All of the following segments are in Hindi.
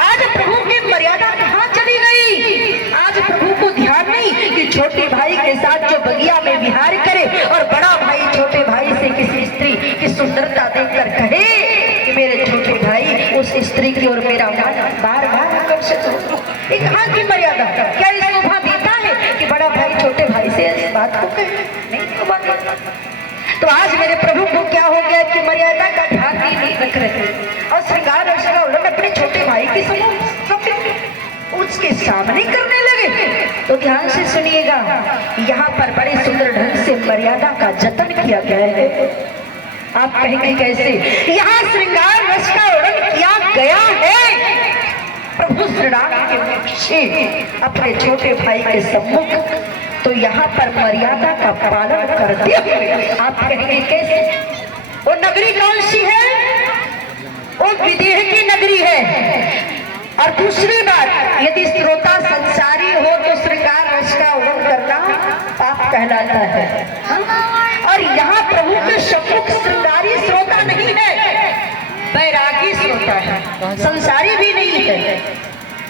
आज प्रभु की मर्यादा कहाँ चली गई? आज प्रभु को ध्यान नहीं कि छोटे भाई के साथ जो बगिया में विहार करे और बड़ा भाई छोटे भाई से किसी स्त्री की सुंदरता देखकर कहे कि मेरे छोटे भाई उस स्त्री की ओर मेरा मन बार बार आकर्षित हो। ये कहाँ की मर्यादा? क्या ये शोभा देता है कि बड़ा भाई छोटे भाई से इस बात को कहे? नहीं शोभा देता। तो आज मेरे प्रभु को क्या हो गया कि मर्यादा का ध्यान नहीं रख रहे और श्रृंगार रचना अपने छोटे भाई की उसके सामने करने लगे। तो ध्यान से सुनिएगा, यहाँ पर बड़े सुंदर ढंग से मर्यादा का जतन किया गया है। आप कहेंगे कैसे? यहाँ श्रृंगार रस का वर्णन किया गया है प्रभु श्री राम के मुख से अपने छोटे भाई के सम्मुख, तो यहाँ पर मर्यादा का पालन करते हुए आप कहेंगे कैसे? वो नगरी कौन सी है? वो विदेह की नगरी है। और दूसरी बात, यदि श्रोता संसारी हो तो श्रृंगार रस का वर्णन करना पाप कहलाता है। और यहाँ प्रभु के सम्मुख श्रृंगारी श्रोता नहीं है, बैरागी श्रोता है, संसारी भी नहीं है,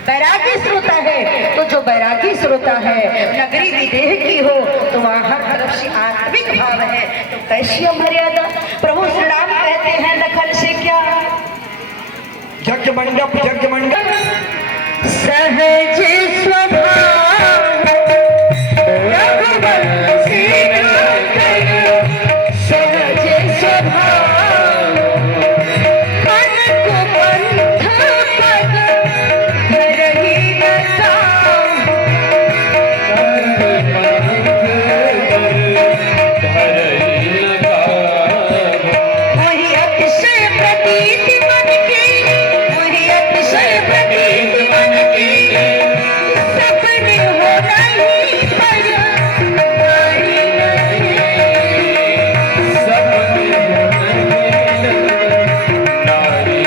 बैरागी श्रोता है। तो जो बैरागी श्रोता है, नगरी विदेह की हो तो वहाँ हर तरफ से आत्मिक भाव है, तो कैसी मर्यादा? प्रभु श्री राम कहते हैं नखल से क्या? यज्ञ मंडप सहज स्वभाव रघुवंशी सहज स्वभाव मन को पंथ पद धरहि न काम। वही अतिशय प्रतीति मन की, वही अतिशय प्रतीति मन की, सपने हो नहीं पर नारी नहीं।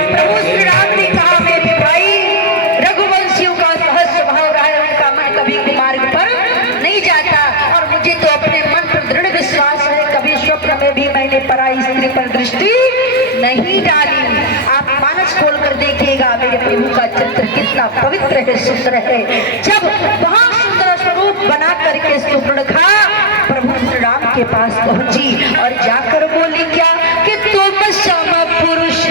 प्रभु श्री राम ने कहा मेरे भाई, रघुवंशियों का सहज स्वभाव रहा है, उनका मन कभी मार्ग पर नहीं जाता। और मुझे तो अपने मन पर दृढ़ विश्वास है, कभी स्वप्न में भी मैंने पराई स्त्री पर दृष्टि नहीं डाली। आप मानस खोल कर देखिएगा मेरे प्रभु का चित्र कितना पवित्र है, सुंदर है। जब वहाँ सुंदर स्वरूप बना करके सुपर्णखा प्रभु श्री राम के पास पहुंची और जाकर बोली क्या कि तुम सम पुरुष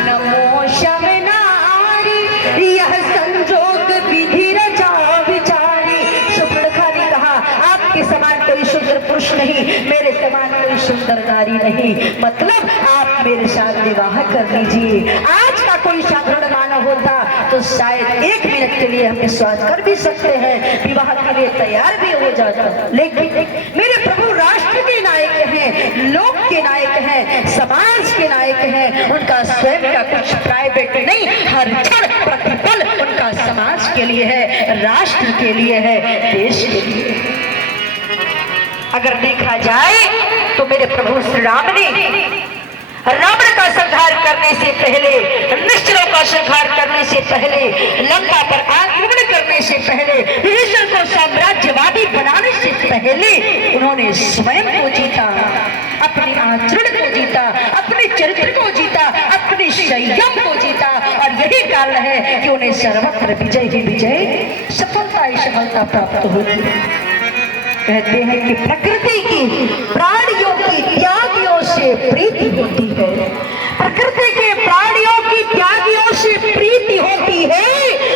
नमो शम नारी, यह संजोग विधि रचा विचारी। सुपर्णखा ने कहा आपके समान कोई सुंदर पुरुष नहीं, मेरे समान कोई सुंदर नारी नहीं, मतलब आप मेरे साथ विवाह कर लीजिए। आज का कोई साधारण मानव होता तो शायद एक मिनट के लिए हम विश्वास कर भी सकते हैं, विवाह के लिए तैयार भी हो जाता। लेकिन मेरे प्रभु राष्ट्र के नायक हैं, लोक के नायक हैं, समाज के नायक हैं। उनका स्वयं का कुछ प्राइवेट नहीं, हर क्षण प्रतिपल उनका समाज के लिए है, राष्ट्र के लिए है, देश के लिए। अगर देखा जाए तो मेरे प्रभु श्री राम ने रावण का संहार करने से पहले, निश्चलों का संहार करने से पहले, लंका पर आक्रमण करने से पहले, विभीषण को साम्राज्यवादी बनाने से पहले उन्होंने स्वयं को जीता, अपने आचरण को जीता, अपने चरित्र को जीता, अपने संयम को जीता। और यही कारण है कि उन्हें सर्वत्र विजय ही विजय, सफलता ही सफलता प्राप्त होती है। कहते हैं कि प्रकृति की प्राणियों की त्यागियों से प्रीति होती है, प्रकृति के प्राणियों की त्यागियों से प्रीति होती है।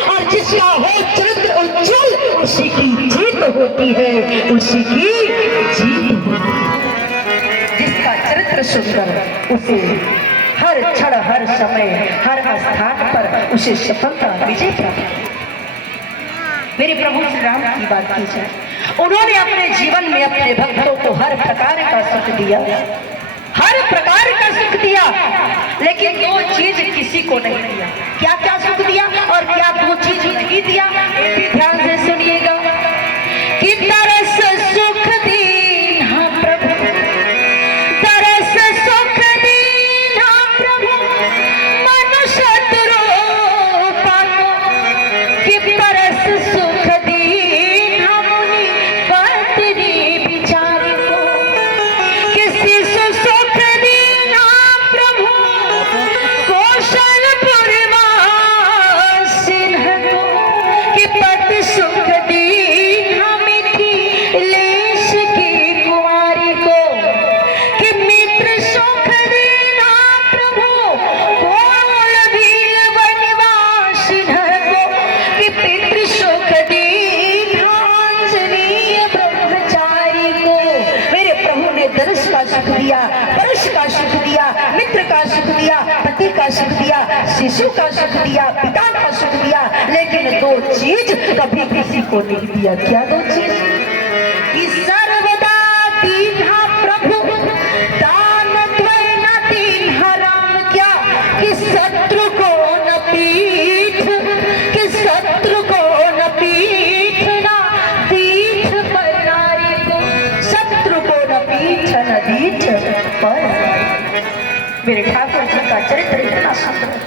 और जिसका हो चरित्र उज्जवल उसी की जीत होती है, उसी की जीत होती है। जिसका चरित्र सुंदर उसे हर क्षण, हर समय, हर स्थान पर उसे सफलता विजय प्राप्त। मेरे प्रभु श्री राम की बात की जाए, उन्होंने अपने जीवन में अपने भक्तों को हर प्रकार का सुख दिया, हर प्रकार का सुख दिया, लेकिन दो चीज किसी को नहीं दिया। क्या क्या सुख दिया और क्या दो चीज नहीं दिया? ध्यान से सुनिएगा कि तरस सुख दीन्हा प्रभु, तरस सुख दीन्हा प्रभु, मनुष्य रूपा कि परस सुख दीन्हा मुनि पत्नी बिचारी को, किसी सुख दीन्हा प्रभु कौशल पुरवारी, शिशु का सुख दिया, पिता का सुख दिया, लेकिन दो चीज कभी किसी को नहीं दिया। क्या दो चीज? कि सर्वदा दीन्हा प्रभु दान द्वय न दीन्हा राम। क्या? कि शत्रु को न पीठ, कि शत्रु को न पीठ ना दीठ पर नारी को, शत्रु को न पीठ न दीठ पर। मेरे ठाकुर जी का चरित्र इतना सुंदर